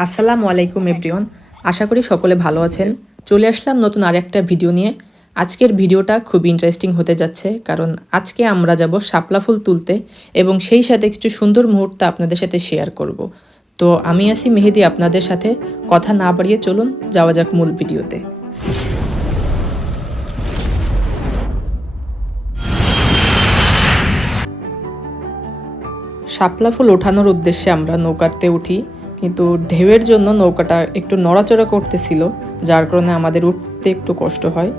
আসসালামু আলাইকুম এভরিওয়ান। আশা করি সকলে ভালো আছেন। চলে আসলাম নতুন আরেকটা ভিডিও নিয়ে। আজকের ভিডিওটা খুব ইন্টারেস্টিং হতে যাচ্ছে, কারণ আজকে আমরা যাব শাপলা ফুল তুলতে এবং সেই সাথে কিছু সুন্দর মুহূর্ত আপনাদের সাথে শেয়ার করব। তো আমি আছি মেহেদি আপনাদের সাথে। কথা না বাড়িয়ে চলুন যাওয়া যাক মূল ভিডিওতে। শাপলা ফুল ওঠানোর উদ্দেশ্যে আমরা নৌকাতে উঠি, কিন্তু ঢেউয়ের জন্য নৌকাটা একটু নড়াচড়া করতেছিল, যার কারণে আমাদের উঠতে একটু কষ্ট হয়।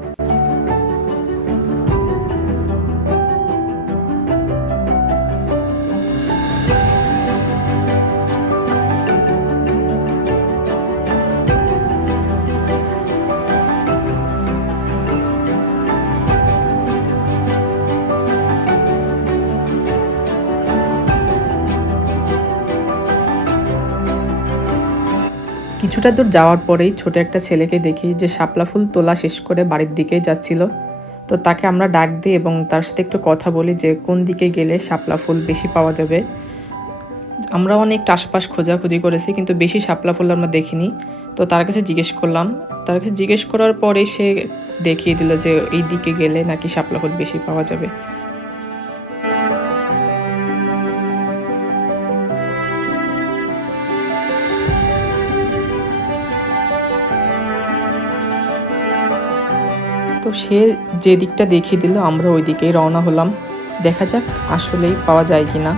কিছুটা দূর যাওয়ার পরেই ছোট একটা ছেলেকে দেখি যে শাপলা ফুল তোলা শেষ করে বাড়ির দিকেই যাচ্ছিল। তো তাকে আমরা ডাক দিই এবং তার সাথে একটু কথা বলি যে কোন দিকে গেলে শাপলা ফুল বেশি পাওয়া যাবে। আমরা অনেক আশপাশ খোঁজাখুঁজি করেছি, কিন্তু বেশি শাপলা ফুল আমরা দেখিনি। তো তার কাছে জিজ্ঞেস করলাম, তার কাছে জিজ্ঞেস করার পরে সে দেখিয়ে দিল যে এই দিকে গেলে নাকি শাপলা ফুল বেশি পাওয়া যাবে। তো সে যে দিকটা দেখিয়ে দিল আমরা ওই দিকেই রওনা হলাম। দেখা যাক আসলেই পাওয়া যায় কি না।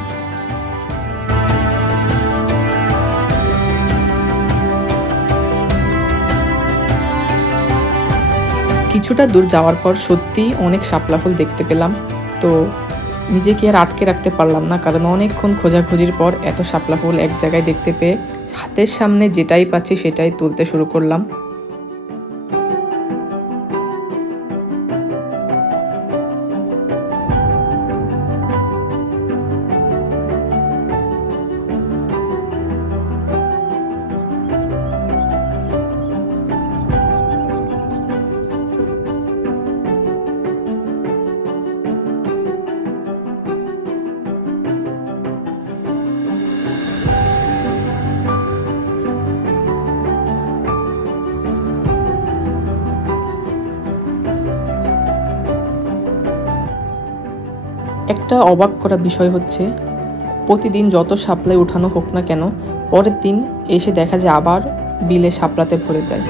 কিছুটা দূর যাওয়ার পর সত্যি অনেক শাপলা ফুল দেখতে পেলাম। তো নিজেকে আর আটকে রাখতে পারলাম না, কারণ অনেকক্ষণ খোঁজাখুঁজির পর এত শাপলা ফুল এক জায়গায় দেখতে পেয়ে হাতের সামনে যেটাই পাচ্ছি সেটাই তুলতে শুরু করলাম। একটা অবাক করা বিষয় হচ্ছে, প্রতিদিন যত শাপলাই উঠানো হোক না কেন, পরের দিন এসে দেখা যায় আবার বিলে শাপলাতে ভরে যায়।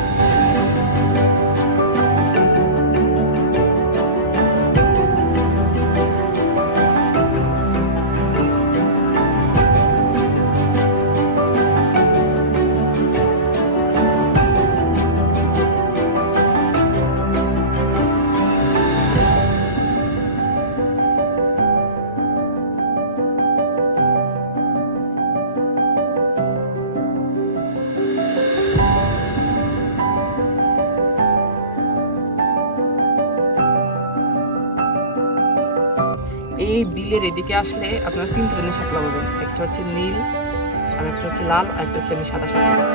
এই বিলের এদিকে আসলে আপনারা 3 ধরনের শাপলা পাবেন। একটা হচ্ছে নীল, আর একটা হচ্ছে লাল, আর একটা হচ্ছে সাদা শাপলা।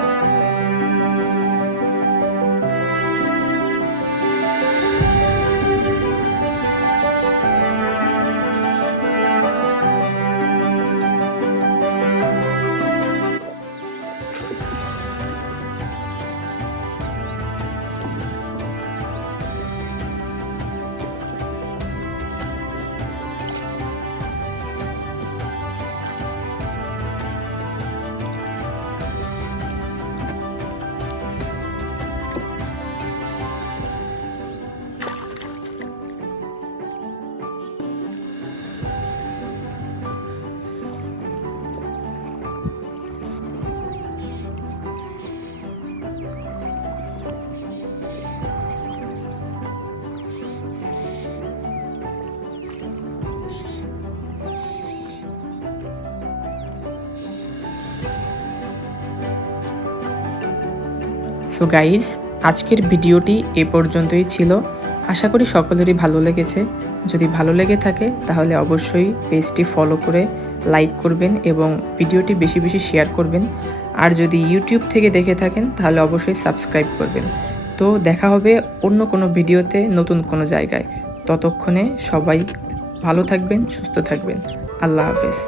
সো গাইজ, আজকের ভিডিওটি এ পর্যন্তই ছিল। আশা করি সকলেরই ভালো লেগেছে। যদি ভালো লেগে থাকে তাহলে অবশ্যই পেজটি ফলো করে লাইক করবেন এবং ভিডিওটি বেশি বেশি শেয়ার করবেন। আর যদি ইউটিউব থেকে দেখে থাকেন তাহলে অবশ্যই সাবস্ক্রাইব করবেন। তো দেখা হবে অন্য কোনো ভিডিওতে নতুন কোনো জায়গায়। ততক্ষণে সবাই ভালো থাকবেন, সুস্থ থাকবেন। আল্লাহ হাফেজ।